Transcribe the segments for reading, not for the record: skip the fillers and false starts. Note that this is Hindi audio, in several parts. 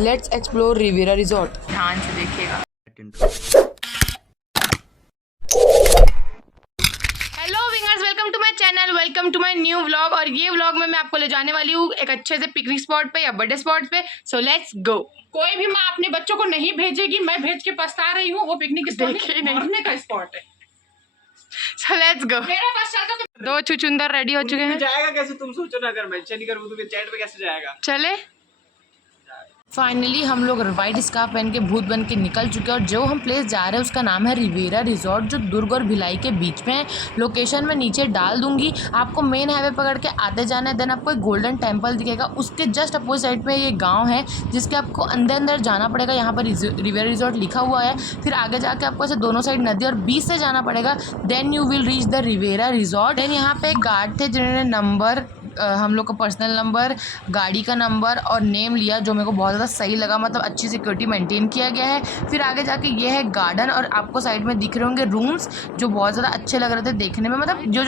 Let's explore Riviera resort. ध्यान से देखिएगा। Hello wingers, welcome to my channel, welcome to my new vlog. और ये व्लॉग में मैं आपको ले जाने वाली हूँ एक अच्छे से पिकनिक स्पॉट पे या बर्थडे स्पॉट पे। सो लेट्स गो। कोई भी माँ अपने बच्चों को नहीं भेजेगी, मैं भेज के पछता रही हूँ। वो पिकनिक देखे नहीं, मरने का स्पॉट है। सो लेट्स गो। मेरा बस चलता तो दो चुचुंदर रेडी हो चुके हैं। जाएगा कैसे? तुम सोचो ना, अगर मेंशन नहीं करूँ तो चैट पे कैसे जाएगा? चले। फाइनली हम लोग वाइट स्कार्फ पहन के भूत बन के निकल चुके हैं और जो हम प्लेस जा रहे हैं उसका नाम है रिवेरा रिजॉर्ट, जो दुर्ग और भिलाई के बीच में है। लोकेशन मैं नीचे डाल दूंगी। आपको मेन हाईवे पकड़ के आते जाना है, देन आपको एक गोल्डन टेम्पल दिखेगा, उसके जस्ट अपोजिट साइड में ये गांव है जिसके आपको अंदर अंदर जाना पड़ेगा। यहाँ पर रिवेरा रिजॉर्ट लिखा हुआ है। फिर आगे जाके आपको ऐसे दोनों साइड नदी और बीच से जाना पड़ेगा, then you will reach the Riviera resort. Then यहाँ पे एक गार्ड थे जिन्होंने नंबर, हम लोग का पर्सनल नंबर, गाड़ी का नंबर और नेम लिया, जो मेरे को बहुत ज़्यादा सही लगा। मतलब अच्छी सिक्योरिटी मेंटेन किया गया है। फिर आगे जाके ये है गार्डन और आपको साइड में दिख रहे होंगे रूम्स, जो बहुत ज़्यादा अच्छे लग रहे थे देखने में। मतलब जो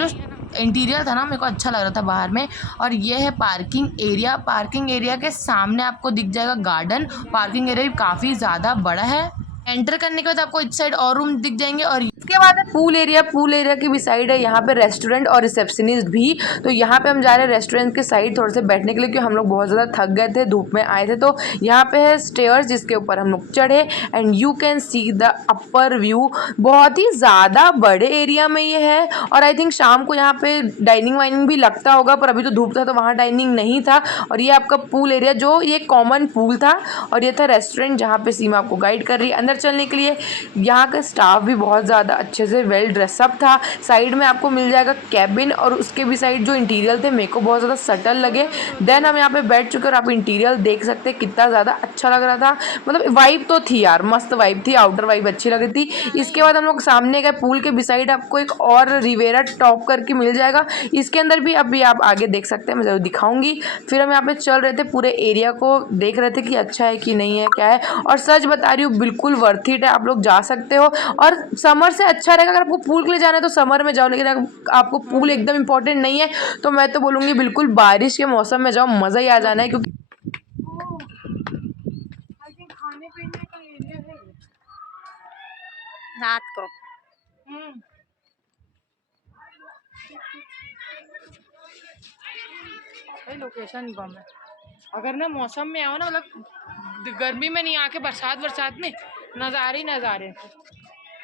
इंटीरियर था ना, मेरे को अच्छा लग रहा था बाहर में। और ये है पार्किंग एरिया। पार्किंग एरिया के सामने आपको दिख जाएगा गार्डन। पार्किंग एरिया भी काफ़ी ज़्यादा बड़ा है। एंटर करने के बाद आपको इस साइड और रूम दिख जाएंगे और इसके बाद है पूल एरिया। पूल एरिया की भी साइड है यहाँ पे रेस्टोरेंट और रिसेप्शनिस्ट भी। तो यहाँ पे हम जा रहे हैं रेस्टोरेंट के साइड थोड़े से बैठने के लिए, क्योंकि हम लोग बहुत ज़्यादा थक गए थे, धूप में आए थे। तो यहाँ पे है स्टेयर्स जिसके ऊपर हम लोग चढ़े and you can see the upper view. बहुत ही ज़्यादा बड़े एरिया में ये है और आई थिंक शाम को यहाँ पे डाइनिंग वाइनिंग भी लगता होगा, पर अभी तो धूप था तो वहाँ डाइनिंग नहीं था। और ये आपका पूल एरिया, जो ये कॉमन पूल था, और ये था रेस्टोरेंट जहाँ पे सीमा आपको गाइड कर रही है अंदर चलने के लिए। यहाँ का स्टाफ भी बहुत ज़्यादा अच्छे से वेल ड्रेसअप था। साइड में आपको मिल जाएगा कैबिन और उसके भी साइड जो इंटीरियर थे मेरे को बहुत ज़्यादा सटल लगे। देन हम यहाँ पे बैठ चुके और आप इंटीरियर देख सकते हैं कितना ज़्यादा अच्छा लग रहा था। मतलब वाइब तो थी यार, मस्त वाइब थी, आउटर वाइब अच्छी लग रही थी। इसके बाद हम लोग सामने गए, पूल के बिसाइड आपको एक और रिवेरा टॉप करके मिल जाएगा। इसके अंदर भी अभी आप आगे देख सकते हैं, मैं जरूर दिखाऊंगी। फिर हम यहाँ पे चल रहे थे, पूरे एरिया को देख रहे थे कि अच्छा है कि नहीं है, क्या है। और सच बता रही हूँ, बिल्कुल वर्थ इट है, आप लोग जा सकते हो। और समर से अच्छा रहेगा, अगर आपको पूल के लिए जाना है तो समर में जाओ, लेकिन अगर आपको पूल एकदम इंपॉर्टेंट नहीं है तो मैं तो बोलूँगी बिल्कुल बारिश के मौसम में जाओ, मज़ा ही आ जाना है। क्योंकि खाने पीने का एरिया है रात को लोकेशन बम है। अगर ना मौसम में आओ ना, मतलब गर्मी में नहीं आके बरसात में नज़ारे ही नज़ारे।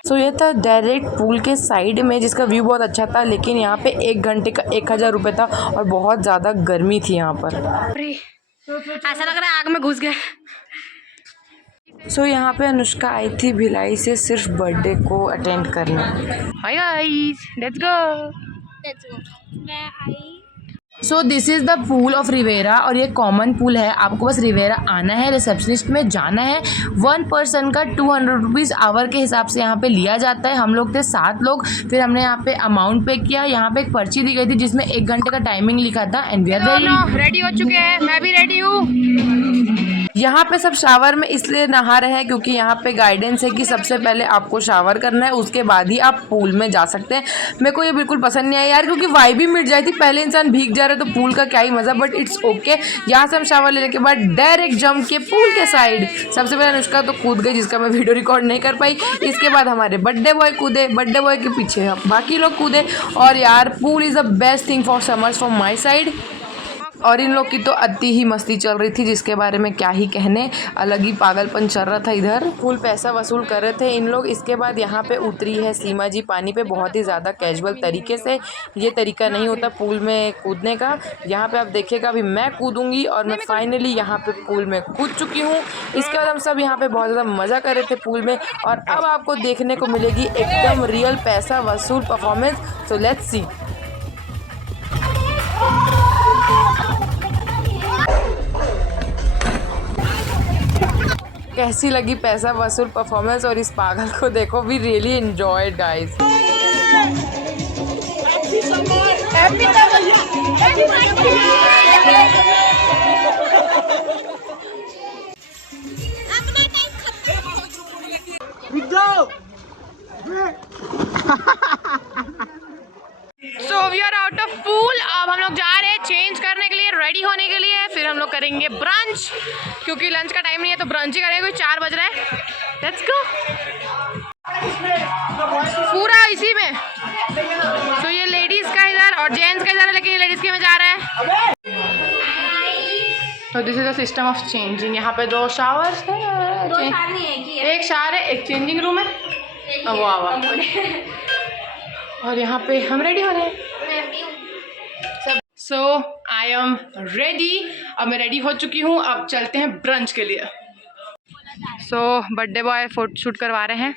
सो ये था डायरेक्ट पूल के साइड में, जिसका व्यू बहुत अच्छा था, लेकिन यहाँ पे 1 घंटे का 1000 रुपये था और बहुत ज़्यादा गर्मी थी यहाँ पर। ऐसा लग रहा है आग में घुस गए। सो यहाँ पे अनुष्का आई थी भिलाई से सिर्फ बर्थडे को अटेंड करने। Hi guys, let's go. मैं आई। So this is the pool of Riviera और ये कॉमन पूल है। आपको बस रिवेरा आना है, रिसेप्शनिस्ट में जाना है। 1 पर्सन का 200 रुपीज़ आवर के हिसाब से यहाँ पे लिया जाता है। हम लोग थे 7 लोग। फिर हमने यहाँ पे अमाउंट पे किया। यहाँ पे एक पर्ची दी गई थी जिसमें 1 घंटे का टाइमिंग लिखा था एंड वी आर रेडी हो चुके हैं, मैं भी रेडी हूँ। यहाँ पे सब शावर में इसलिए नहा रहे हैं क्योंकि यहाँ पे गाइडेंस है कि सबसे पहले आपको शावर करना है, उसके बाद ही आप पूल में जा सकते हैं। मेरे को ये बिल्कुल पसंद नहीं आया यार, क्योंकि वाइब भी मिट जाती। पहले इंसान भीग जा रहा है तो पूल का क्या ही मज़ा, बट इट्स ओके। यहाँ से हम शावर लेने के बाद डायरेक्ट जंप के पूल के साइड। सबसे पहले अनुष्का तो कूद गई, जिसका मैं वीडियो रिकॉर्ड नहीं कर पाई। इसके बाद हमारे बर्थडे बॉय कूदे, बर्थडे बॉय के पीछे हम बाकी लोग कूदे। और यार pool is the best thing for summers from my side. और इन लोग की तो अति ही मस्ती चल रही थी, जिसके बारे में क्या ही कहने, अलग ही पागलपन चल रहा था इधर। फुल पैसा वसूल कर रहे थे इन लोग। इसके बाद यहाँ पे उतरी है सीमा जी पानी पे, बहुत ही ज़्यादा कैजुअल तरीके से। ये तरीका नहीं होता पूल में कूदने का। यहाँ पे आप देखिएगा, अभी मैं कूदूँगी और मैं फाइनली यहाँ पे पूल में कूद चुकी हूँ। इसके बाद हम सब यहाँ पे बहुत ज़्यादा मज़ा कर रहे थे पूल में। और अब आपको देखने को मिलेगी एकदम रियल पैसा वसूल परफॉर्मेंस। So let's see. कैसी लगी पैसा वसूल परफॉर्मेंस और इस पागल को देखो। We really enjoyed guys. So we are out of pool. अब हम लोग जा रहे हैं चेंज करने के लिए, रेडी होने के लिए। फिर हम लोग करेंगे ब्रंच, क्योंकि लंच का टाइम नहीं नहीं है तो ब्रंच ही करेंगे, कोई 4 बज रहा है। Let's go. पूरा इसी में। तो ये लेडीज का इधर और जेंट्स का इधर है, लेकिन ये लेडीज के में जा रहा है। तो this is the system of changing. यहाँ पे 2 शावर्स है, एक शावर है, एक चेंजिंग रूम है। वाह वाह। और यहाँ पे हम रेडी हो रहे हैं। सो आई एम रेडी। अब मैं रेडी हो चुकी हूँ, अब चलते हैं ब्रंच के लिए। सो बर्थडे बॉय फोटो शूट करवा रहे हैं।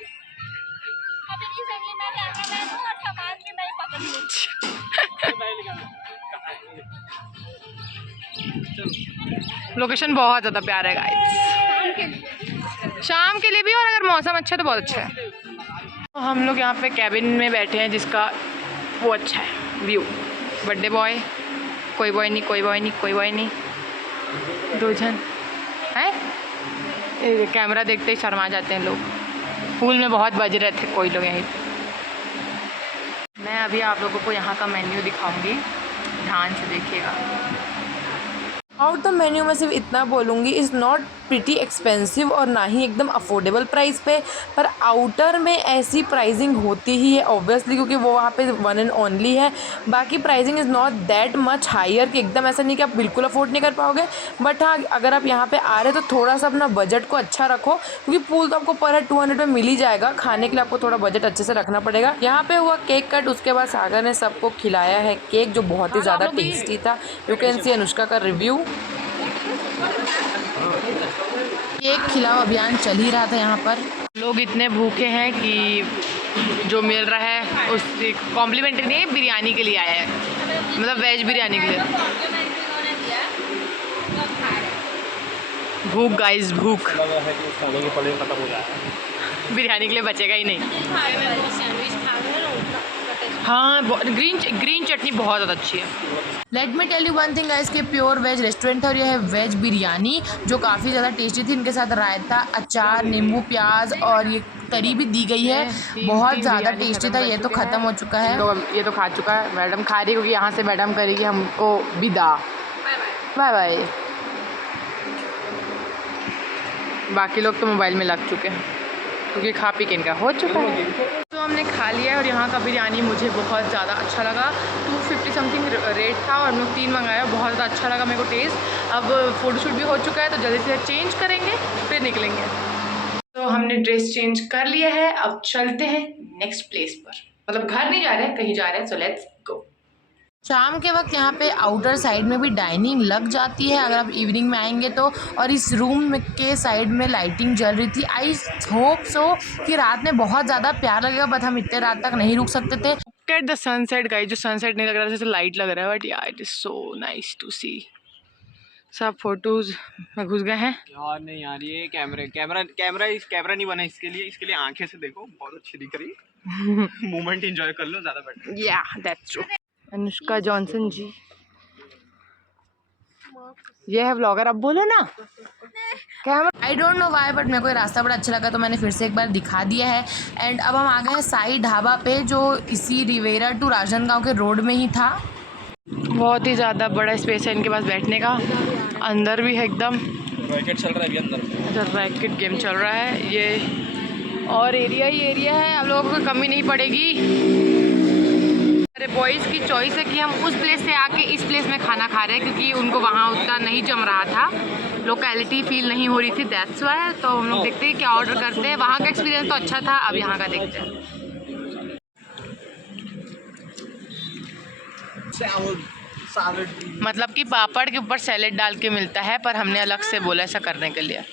लोकेशन बहुत ज़्यादा प्यारा है गाइस, शाम के लिए भी, और अगर मौसम अच्छा है तो बहुत अच्छा है। तो हम लोग यहाँ पे कैबिन में बैठे हैं जिसका वो अच्छा है व्यू। बर्थडे बॉय, कोई बॉय नहीं, कोई बॉय नहीं, कोई बॉय नहीं, 2 जन है। कैमरा देखते ही शर्मा जाते हैं लोग। पूल में बहुत बज रहे थे कोई लोग यहीं पे। मैं अभी आप लोगों को यहाँ का मेन्यू दिखाऊंगी, ध्यान से देखिएगा। आउट द मेन्यू में सिर्फ इतना बोलूँगी, इज़ नॉट प्रिटी एक्सपेंसिव और ना ही एकदम अफोर्डेबल प्राइस पे, पर आउटर में ऐसी प्राइसिंग होती ही है ऑब्वियसली, क्योंकि वो वहाँ पे 1 एंड ओनली है। बाकी pricing is not that much higher कि एकदम ऐसा नहीं कि आप बिल्कुल अफोर्ड नहीं कर पाओगे। बट हाँ, अगर आप यहाँ पे आ रहे तो थोड़ा सा अपना बजट को अच्छा रखो, क्योंकि पूल तो आपको पर हेड 200 में मिल ही जाएगा। खाने के लिए आपको थोड़ा बजट अच्छे से रखना पड़ेगा। यहाँ पे हुआ केक कट, उसके बाद सागर ने सबको खिलाया है केक जो बहुत ही ज़्यादा टेस्टी था। यू कैन सी अनुष्का का रिव्यू। केक खिलाओ अभियान चल ही रहा था यहाँ पर। लोग इतने भूखे हैं कि जो मिल रहा है उससे कॉम्प्लीमेंट्री नहीं, बिरयानी के लिए आया है, मतलब वेज बिरयानी के लिए। भूख गाइस, भूख। बिरयानी के लिए बचेगा ही नहीं। हाँ, ग्रीन चटनी बहुत ज़्यादा अच्छी है। Let me tell you one thing guys, कि प्योर वेज रेस्टोरेंट है और यह है वेज बिरयानी जो काफ़ी ज़्यादा टेस्टी थी। इनके साथ रायता, अचार, नींबू, प्याज और ये तरी भी दी गई है, बहुत ज़्यादा टेस्टी था। ये तो ख़त्म हो चुका है, ये तो खा चुका है। मैडम खा रही है क्योंकि यहाँ से मैडम करेगी हमको विदा। Bye bye. बाकी लोग तो मोबाइल में लग चुके हैं क्योंकि खा पी के इनका हो चुका है। तो हमने खा लिया है और यहाँ का बिरयानी मुझे बहुत ज़्यादा अच्छा लगा। 250 समथिंग रेट था और हम लोग 3 मंगाया, बहुत ज़्यादा अच्छा लगा मेरे को टेस्ट। अब फ़ोटोशूट भी हो चुका है तो जल्दी से चेंज करेंगे फिर निकलेंगे। तो हमने ड्रेस चेंज कर लिया है, अब चलते हैं नेक्स्ट प्लेस पर। मतलब घर नहीं जा रहे हैं, कहीं जा रहे हैं। सो लेट्स गो। शाम के वक्त यहाँ पे आउटर साइड में भी डाइनिंग लग जाती है अगर आप इवनिंग में आएंगे तो। और इस रूम के साइड में लाइटिंग जल रही थी। आई होप सो कि रात में बहुत ज़्यादा प्यार लगेगा, बट हम इतने रात तक नहीं रुक सकते थे। Look at the sunset guys, जो सनसेट नहीं लग रहा है, जैसे लाइट लग रहा है, बट यार it is so nice to see. सब फोटोज में घुस गए हैं यार। नहीं यार, ये कैमरा नहीं बना इसके लिए आंखें से देखो, बहुत अच्छी दिख रही है। मोमेंट एंजॉय कर लो, ज़्यादा बेटर। या दैट्स ट्रू। अनुष्का जॉनसन जी, ये है ब्लॉगर। अब बोलो ना camera. I don't know why, but मेरे को ये रास्ता बड़ा अच्छा लगा तो मैंने फिर से एक बार दिखा दिया है। एंड अब हम आ गए हैं साई ढाबा पे, जो इसी रिवेरा टू राजनांदगांव के रोड में ही था। बहुत ही ज़्यादा बड़ा स्पेस है इनके पास बैठने का। अंदर भी है एकदम, रैकेट चल रहा है अभी अंदर, रैकेट गेम चल रहा है। ये और एरिया ही एरिया है, आप लोगों को कमी नहीं पड़ेगी। अरे बॉयज़ की चॉइस है कि हम उस प्लेस से आके इस प्लेस में खाना खा रहे हैं, क्योंकि उनको वहाँ उतना नहीं जम रहा था, लोकेलिटी फील नहीं हो रही थी, दैट्स वाई। तो हम लोग देखते हैं क्या ऑर्डर करते हैं। वहाँ का एक्सपीरियंस तो अच्छा था, अब यहाँ का देखते हैं। मतलब कि पापड़ के ऊपर सैलेड डाल के मिलता है, पर हमने अलग से बोला ऐसा करने के लिए।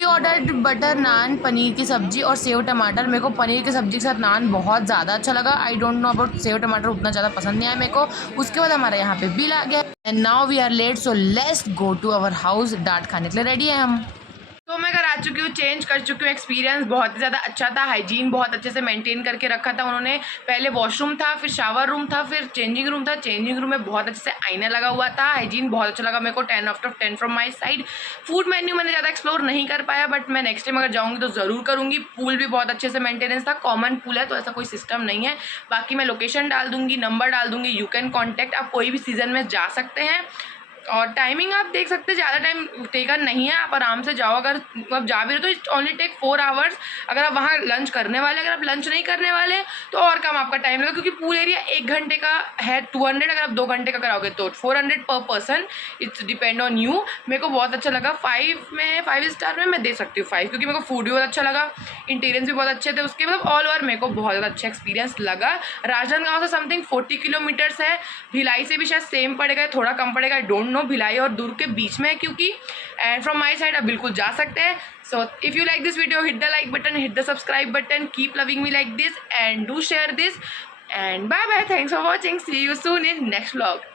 ऑर्डर बटर नान, पनीर की सब्जी और सेव टमाटर। मेरे को पनीर की सब्जी के साथ नान बहुत ज़्यादा अच्छा लगा। I don't know about save टमाटर, उतना ज़्यादा पसंद नहीं आया मेरे को। उसके बाद हमारे यहाँ पे बिल आ गया। And now we are late, so let's go to our house. डांट खाने के लिए रेडी है हम। तो मैं घर आ चुकी हूँ, चेंज कर चुकी हूँ। एक्सपीरियंस बहुत ही ज़्यादा अच्छा था। हाइजीन बहुत अच्छे से मेंटेन करके रखा था उन्होंने। पहले वॉशरूम था, फिर शावर रूम था, फिर चेंजिंग रूम था। चेंजिंग रूम में बहुत अच्छे से आईना लगा हुआ था। हाइजीन बहुत अच्छा लगा मेरे को, 10 out of 10 from my side. Food menu मैंने ज़्यादा एक्सप्लोर नहीं कर पाया, बट मैं नेक्स्ट टाइम अगर जाऊँगी तो ज़रूर करूँगी। पूल भी बहुत अच्छे से मेंटेनेंस था, कॉमन पूल है तो ऐसा कोई सिस्टम नहीं है। बाकी मैं लोकेशन डाल दूँगी, नंबर डाल दूँगी, यू कैन कॉन्टैक्ट। आप कोई भी सीज़न में जा सकते हैं और टाइमिंग आप देख सकते हैं, ज़्यादा टाइम टेकन नहीं है, आप आराम से जाओ। अगर आप जा भी रहे हो तो इट ओनली टेक 4 आवर्स। अगर आप वहाँ लंच करने वाले, अगर आप लंच नहीं करने वाले तो और कम आपका टाइम लगेगा, क्योंकि पूल एरिया 1 घंटे का है 200, अगर आप 2 घंटे का कराओगे तो 400 पर person. It's depend on you. मेरे को बहुत अच्छा लगा। 5 स्टार में मैं दे सकती हूँ 5, क्योंकि मेरे को फूड भी बहुत अच्छा लगा, इंटीरियर्स भी बहुत अच्छे थे उसके, मतलब ऑल ओवर मेरे को बहुत ज़्यादा अच्छा एक्सपीरियंस लगा। राजनांदगांव से समथिंग 40 किलोमीटर्स है, भिलाई से भी शायद सेम पड़ेगा, थोड़ा कम पड़ेगा, आई डोंट नो। भिलाई और दुर्ग के बीच में है क्योंकि, एंड फ्रॉम माई साइड आप बिल्कुल जा सकते हैं। So if you like this video, hit the like button, hit the subscribe button, keep loving me like this and do share this, and bye bye, thanks for watching, see you soon in next vlog.